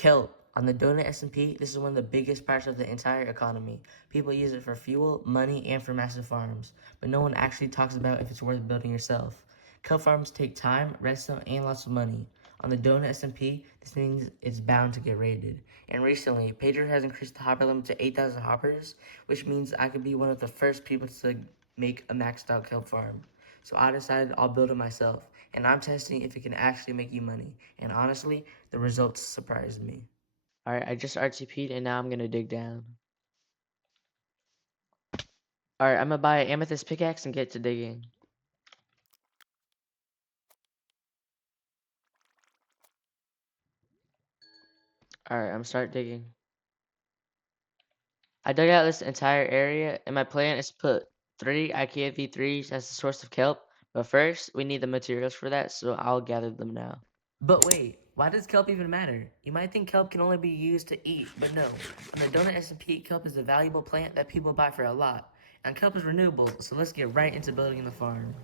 Kelp. On the DonutSMP, this is one of the biggest parts of the entire economy. People use it for fuel, money, and for massive farms, but no one actually talks about if it's worth building yourself. Kelp farms take time, redstone, and lots of money. On the DonutSMP, this means it's bound to get raided. And recently, Pedro has increased the hopper limit to 8,000 hoppers, which means I could be one of the first people to make a maxed out kelp farm. So I decided I'll build it myself, and I'm testing if it can actually make you money. And honestly, the results surprised me. Alright, I just RTP'd and now I'm gonna dig down. Alright, I'm gonna buy an amethyst pickaxe and get to digging. Alright, I'm start digging. I dug out this entire area and my plan is to put 3 IKEA V3s as the source of kelp. But first, we need the materials for that, so I'll gather them now. But wait, why does kelp even matter? You might think kelp can only be used to eat, but no. On the DonutSMP, kelp is a valuable plant that people buy for a lot. And kelp is renewable, so let's get right into building the farm.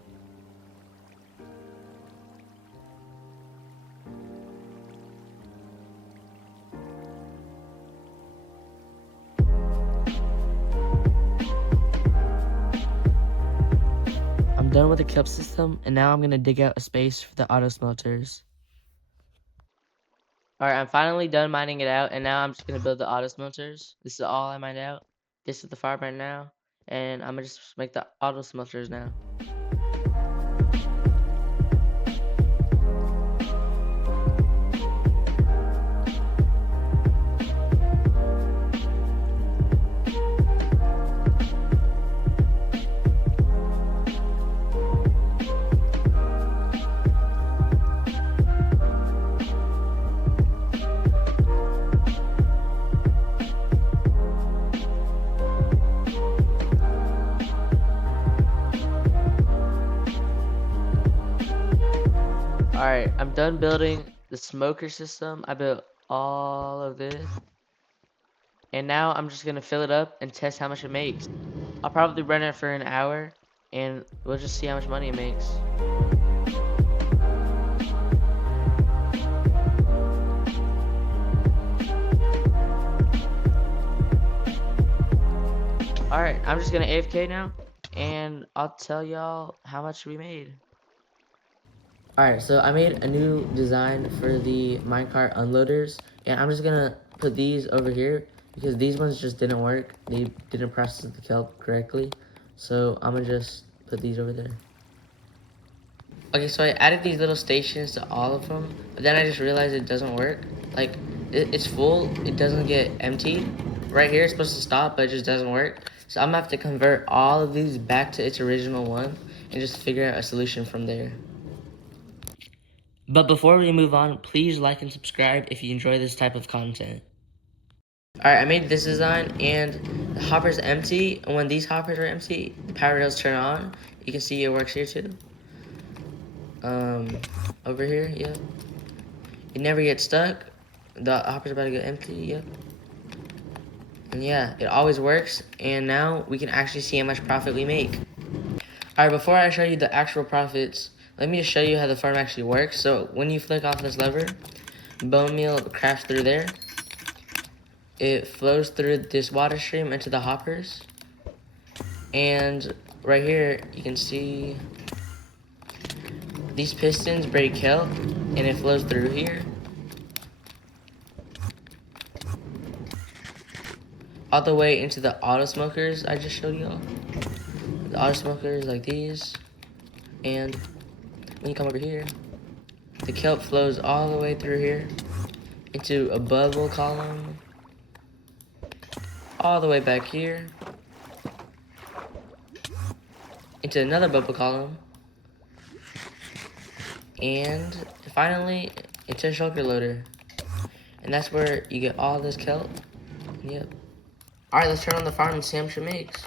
I'm done with the kelp system, and now I'm gonna dig out a space for the auto smelters. Alright, I'm finally done mining it out, and now I'm just gonna build the auto smelters. This is all I mined out. This is the farm right now, and I'm gonna just make the auto smelters now. Alright, I'm done building the smoker system. I built all of this. And now I'm just gonna fill it up and test how much it makes. I'll probably run it for an hour and we'll just see how much money it makes. Alright, I'm just gonna AFK now and I'll tell y'all how much we made. Alright, so I made a new design for the minecart unloaders, and I'm just gonna put these over here because these ones just didn't work. They didn't process the kelp correctly, so I'm gonna just put these over there. Okay, so I added these little stations to all of them, but then I just realized it doesn't work. Like, it's full, it doesn't get emptied. Right here, it's supposed to stop, but it just doesn't work. So I'm gonna have to convert all of these back to its original one and just figure out a solution from there. But before we move on, please like and subscribe if you enjoy this type of content. Alright, I made this design, and the hopper's empty, and when these hoppers are empty, the power rails turn on. You can see it works here too. Over here, yep. It never gets stuck. The hopper's about to get empty, yep. And yeah, it always works, and now we can actually see how much profit we make. Alright, before I show you the actual profits, let me just show you how the farm actually works. So when you flick off this lever, bone meal crafts through there. It flows through this water stream into the hoppers. And right here, you can see these pistons break kelp, and it flows through here. All the way into the auto smokers I just showed y'all. The auto smokers like these. And when you come over here, the kelp flows all the way through here into a bubble column, all the way back here, into another bubble column, and finally into a shulker loader. And that's where you get all this kelp. Yep. Alright, let's turn on the farm and see how much it makes.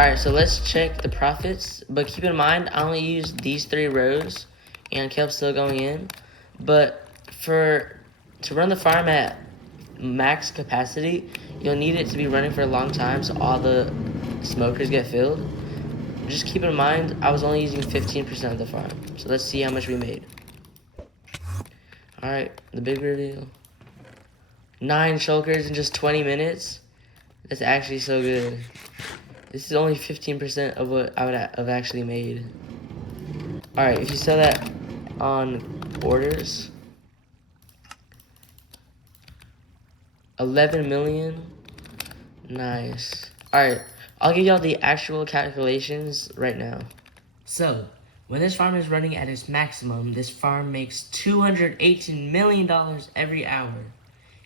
Alright, so let's check the profits, but keep in mind I only use these 3 rows and Kelp's still going in. But to run the farm at max capacity, you'll need it to be running for a long time so all the smokers get filled. Just keep in mind I was only using 15% of the farm. So let's see how much we made. Alright, the big reveal. 9 shulkers in just 20 minutes. That's actually so good. This is only 15% of what I would have actually made. Alright, if you sell that on orders, 11 million. Nice. Alright, I'll give y'all the actual calculations right now. So, when this farm is running at its maximum, this farm makes $218 million every hour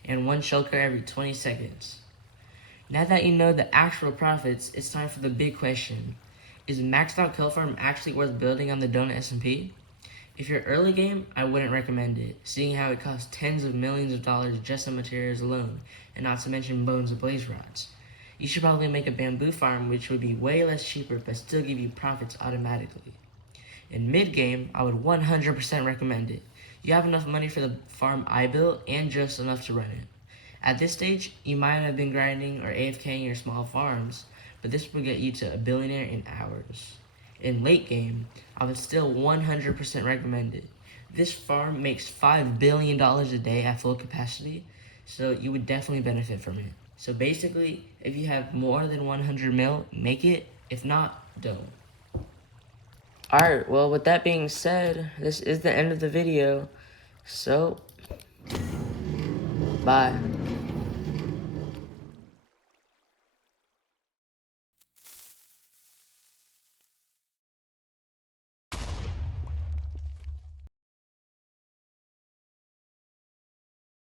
and 1 shulker every 20 seconds. Now that you know the actual profits, it's time for the big question. Is maxed out Kelp farm actually worth building on the DonutSMP? If you're early game, I wouldn't recommend it, seeing how it costs tens of millions of dollars just on materials alone, and not to mention bones and blaze rods. You should probably make a bamboo farm, which would be way less cheaper but still give you profits automatically. In mid-game, I would 100% recommend it. You have enough money for the farm I built and just enough to run it. At this stage, you might have been grinding or AFKing your small farms, but this will get you to a billionaire in hours. In late game, I would still 100% recommend it. This farm makes $5 billion a day at full capacity, so you would definitely benefit from it. So basically, if you have more than 100 mil, make it. If not, don't. Alright, well, with that being said, this is the end of the video. So, bye.